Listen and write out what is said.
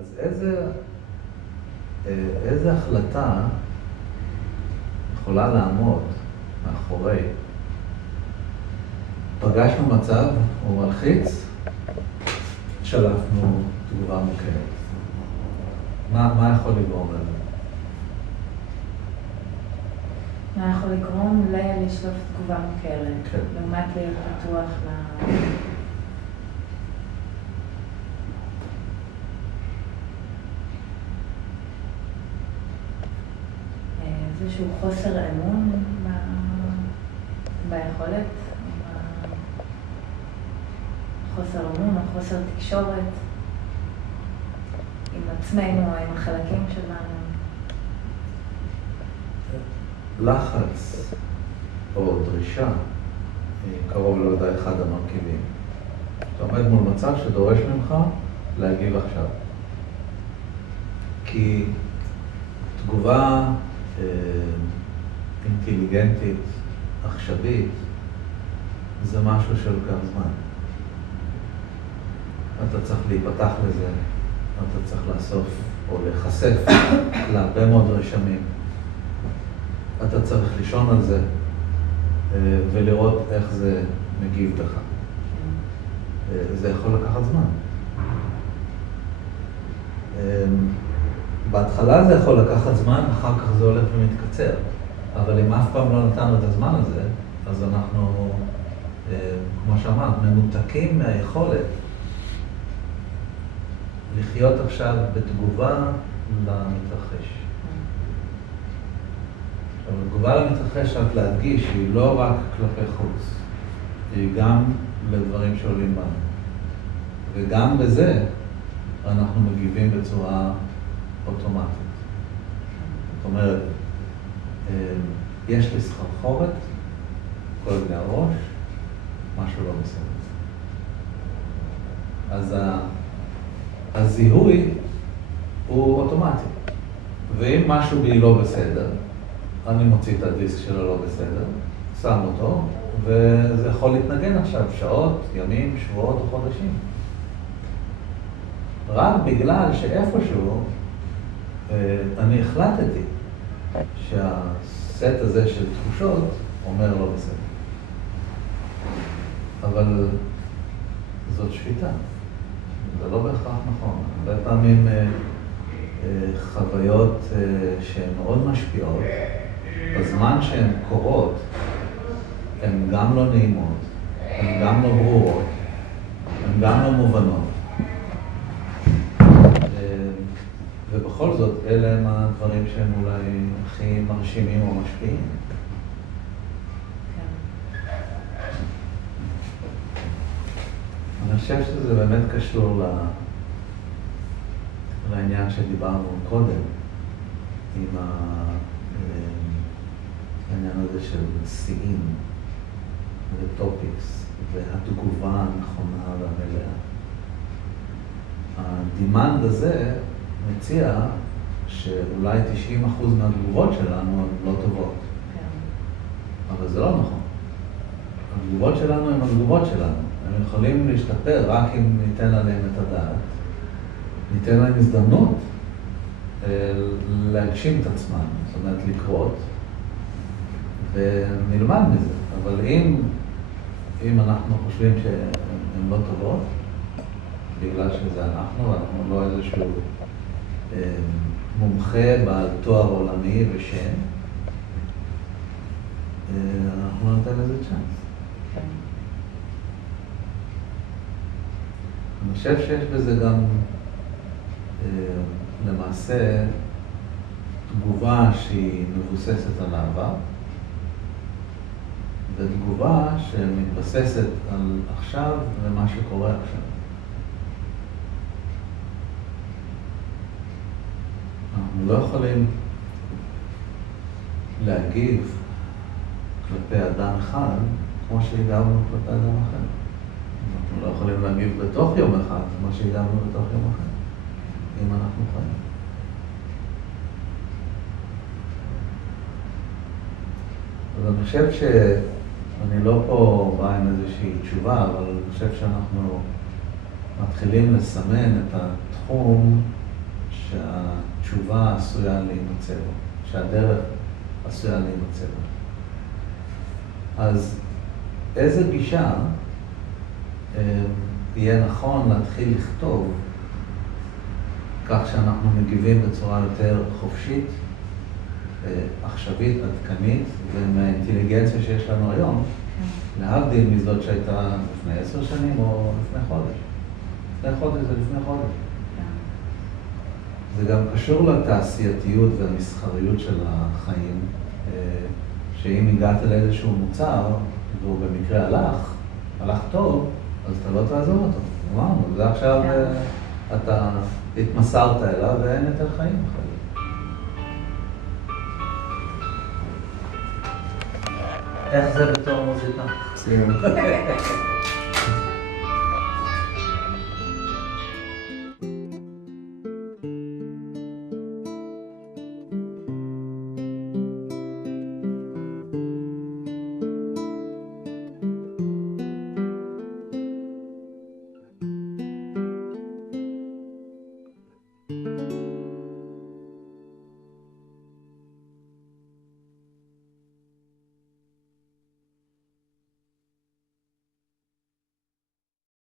אז איזה החלטה יכולה לעמוד מאחורי? פגשנו מצב, הוא מלחיץ, שלפנו תגובה מוכרת. מה יכול לגרום לזה? מה יכול לגרום לשלוף תגובה מוכרת? כן. לעומת להיות פתוח איזשהו חוסר אמון ביכולת, חוסר אמון או חוסר תקשורת עם עצמנו או עם החלקים שלנו. לחץ או דרישה, קרוב לא יודע אחד המרכיבים. אתה עומד מול מצב שדורש ממך להגיב עכשיו. כי תגובה אינטליגנטית, עכשווית, זה משהו שלוקח זמן. אתה צריך להיפתח לזה, אתה צריך לאסוף או להיחשף להרבה מאוד רשמים. אתה צריך לישון על זה ולראות איך זה מגיב לך. זה יכול לקחת זמן. בהתחלה זה יכול לקחת זמן, אחר כך זה הולך ומתקצר. אבל אם אף פעם לא נתנו את הזמן הזה, אז אנחנו, כמו שאמרת, מנותקים מהיכולת לחיות עכשיו בתגובה למתרחש. התגובה למתרחש, רק להדגיש, היא לא רק כלפי חוץ, היא גם לדברים שעולים בנו. וגם בזה אנחנו מגיבים בצורה אוטומטית. זאת אומרת, יש לי סחרחורת, כואב לי הראש, משהו לא בסדר. אז הזיהוי הוא אוטומטי. ואם משהו בי לא בסדר, אני מוציא את הדיסק שלו לא בסדר, שם אותו, וזה יכול להתנגן עכשיו שעות, ימים, שבועות או חודשים. רק בגלל שאיפשהו אני החלטתי שהסט הזה של תחושות אומר לא בסדר. אבל זאת שפיטה. זה לא בהכרח נכון. הרבה פעמים חוויות שהן מאוד משפיעות, בזמן שהן קורות, הן גם לא נעימות, הן גם לא ברורות, הן גם לא מובנות. ובכל זאת, אלה הם הדברים שהם אולי הכי מרשימים או משפיעים. אני חושב שזה באמת קשור לעניין שדיברנו קודם, עם העניין הזה של שיאים וטופיקס והתגובה הנכונה והמלאה. הדימנד הזה מציע שאולי 90% מהתגובות שלנו הן לא טובות. אבל זה לא נכון. התגובות שלנו הן התגובות שלנו. הם יכולים להשתפר רק אם ניתן עליהם את הדעת. ניתן להם הזדמנות להגשים את עצמם, זאת אומרת לקרות, ונלמד מזה. אבל אם אנחנו חושבים שהן לא טובות, בגלל שזה אנחנו לא איזשהו מומחה בעל תואר עולמי ושם, אנחנו לא ניתן לזה צ'אנס. אני חושב שיש בזה גם למעשה תגובה שהיא מבוססת על העבר, ותגובה שמתבססת על עכשיו ומה שקורה עכשיו. אנחנו לא יכולים להגיב כלפי אדם אחד כמו שהגענו כלפי אדם אחר. אנחנו לא יכולים להגיב בתוך יום אחד כמו שהגענו בתוך יום אחר, אם אנחנו חיים. אז אני חושב שאני לא פה בא עם איזושהי תשובה, אבל אני חושב שאנחנו מתחילים לסמן את התחום שהתשובה עשויה להימצא בו, שהדרך עשויה להימצא בו. אז איזה גישה יהיה נכון להתחיל לכתוב כך שאנחנו מגיבים בצורה יותר חופשית, עכשווית, עדכנית, ומהאינטליגנציה שיש לנו היום, להבדיל מזאת שהייתה לפני 10 שנים או לפני חודש. לפני חודש זה לפני חודש. זה גם קשור לתעשייתיות והמסחריות של החיים, שאם הגעת לאיזשהו מוצר, והוא במקרה הלך טוב, אז אתה לא תעזור אותו. אמרנו, זה עכשיו אתה התמסרת אליו ואין יותר חיים אחרי. איך זה בתור מוזיקה?